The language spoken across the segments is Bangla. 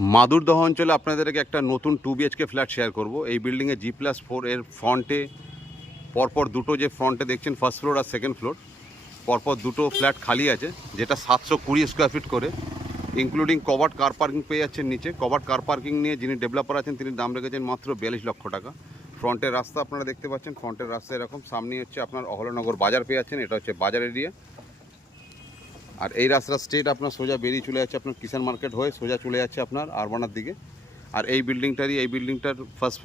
মাদুরদহ অঞ্চলে আপনাদেরকে একটা নতুন 2 BHK ফ্ল্যাট শেয়ার করব। এই বিল্ডিংয়ে G+4 এর ফ্রন্টে পরপর দুটো যে ফ্রন্টে দেখছেন ফার্স্ট ফ্লোর আর সেকেন্ড ফ্লোর, পরপর দুটো ফ্ল্যাট খালি আছে, যেটা 720 স্কোয়ার ফিট করে, ইনক্লুডিং কভার্ড কার পার্কিং পেয়ে যাচ্ছেন নিচে। কভার্ড কার পার্কিং নিয়ে যিনি ডেভেলপার আছেন তিনি দাম রেখেছেন মাত্র 42 লক্ষ টাকা। ফ্রন্টের রাস্তা আপনারা দেখতে পাচ্ছেন, ফ্রন্টের রাস্তা এরকম, সামনে হচ্ছে আপনার অহলনগর বাজার পেয়ে যাচ্ছেন, এটা হচ্ছে বাজার এরিয়া। আর এই রাস্তা স্ট্রেট আপনার সোজা বেরিয়ে চলে যাচ্ছে আপনার কিষান মার্কেট হয়ে, সোজা চলে যাচ্ছে আপনার আরবানার দিকে। আর এই বিল্ডিংটার ফার্স্ট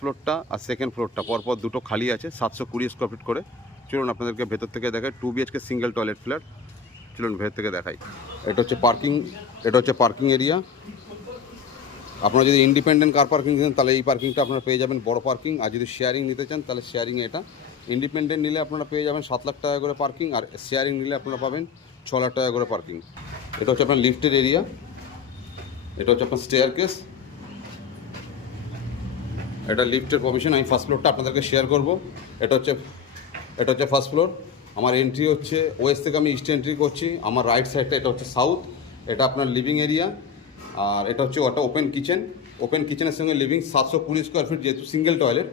ফ্লোরটা আর সেকেন্ড ফ্লোরটা পরপর দুটো খালি আছে, 720 স্কোয়ার ফিট করে। চলুন আপনাদেরকে ভেতর থেকে দেখাই। 2 BHK সিঙ্গেল টয়লেট ফ্ল্যাট, চলুন ভেতর থেকে দেখাই। এটা হচ্ছে পার্কিং এরিয়া। আপনারা যদি ইন্ডিপেন্ডেন্ট কার পার্কিং দেন তাহলে এই পার্কিংটা আপনারা পেয়ে যাবেন বড় পার্কিং, আর যদি শেয়ারিং নিতে চান তাহলে শেয়ারিংয়ে এটা। ইন্ডিপেন্ডেন্ট নিলে আপনারা পেয়ে যাবেন 7 লাখ টাকা করে পার্কিং, আর শেয়ারিং নিলে আপনারা পাবেন 6 লাখ টাকা করে পার্কিং। এটা হচ্ছে আপনার লিফটের এরিয়া, এটা হচ্ছে আপনার স্টেয়ার কেস, এটা লিফটের প্রভিশন। আমি ফার্স্ট ফ্লোরটা আপনাদেরকে শেয়ার করব। এটা হচ্ছে ফার্স্ট ফ্লোর। আমার এন্ট্রি হচ্ছে ওয়েস্ট থেকে, আমি ইস্ট এন্ট্রি করছি। আমার রাইট সাইডটা এটা হচ্ছে সাউথ, এটা আপনার লিভিং এরিয়া। আর এটা হচ্ছে ওপেন কিচেনের সঙ্গে লিভিং, 720 স্কোয়ার ফিট যেহেতু সিঙ্গেল টয়লেট।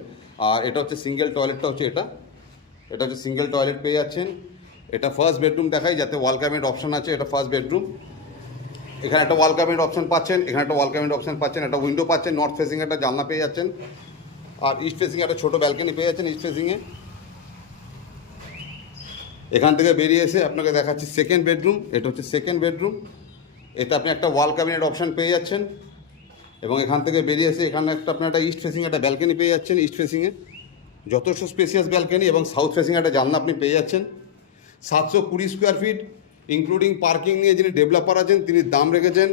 আর এটা হচ্ছে সিঙ্গেল টয়লেটটা হচ্ছে এটা হচ্ছে সিঙ্গেল টয়লেট পেয়ে যাচ্ছেন। এটা ফার্স্ট বেডরুম দেখাই, যাতে ওয়াল ক্যাবিনেট অপশন আছে। এটা ফার্স্ট বেডরুম, এখানে একটা ওয়াল ক্যাবিনেট অপশন পাচ্ছেন, একটা উইন্ডো পাচ্ছেন, নর্থ ফেসিং একটা জানলা পেয়ে যাচ্ছেন, আর ইস্ট ফেসিং একটা ছোটো ব্যালকনি পেয়ে যাচ্ছেন ইস্ট ফেসিংয়ে। এখান থেকে বেরিয়ে এসে আপনাকে দেখাচ্ছি সেকেন্ড বেডরুম। এটা হচ্ছে সেকেন্ড বেডরুম, এতে আপনি একটা ওয়াল ক্যাবিনেট অপশন পেয়ে যাচ্ছেন। এবং এখান থেকে বেরিয়ে এসে এখানে আপনার একটা ইস্ট ফেসিং একটা ব্যালকনি পেয়ে যাচ্ছেন। ইস্ট ফেসিংয়ে যথেষ্ট স্পেসিয়াস ব্যালকনি, এবং সাউথ ফেসিং একটা জানলা আপনি পেয়ে যাচ্ছেন। 720 স্কোয়ার ফিট ইনক্লুডিং পার্কিং নিয়ে যিনি ডেভেলপার আছেন তিনি দাম রেখেছেন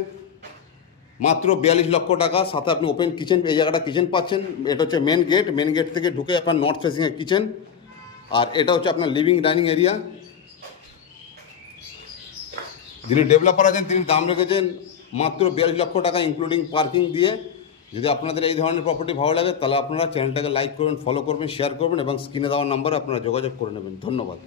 মাত্র 42 লক্ষ টাকা। সাথে আপনি ওপেন কিচেন, এই জায়গাটা কিচেন পাচ্ছেন। এটা হচ্ছে মেন গেট থেকে ঢুকে আপনার নর্থ ফেসিংয়ের কিচেন। আর এটা হচ্ছে আপনার লিভিং ডাইনিং এরিয়া। যিনি ডেভেলপার আছেন তিনি দাম রেখেছেন মাত্র 42 লক্ষ টাকা ইনক্লুডিং পার্কিং দিয়ে। যদি আপনাদের এই ধরনের প্রপার্টি ভালো লাগে তাহলে আপনারা চ্যানেলটাকে লাইক করবেন, ফলো করবেন, শেয়ার করবেন, এবং স্ক্রিনে দেওয়ার নাম্বারে আপনারা যোগাযোগ করে নেবেন। ধন্যবাদ।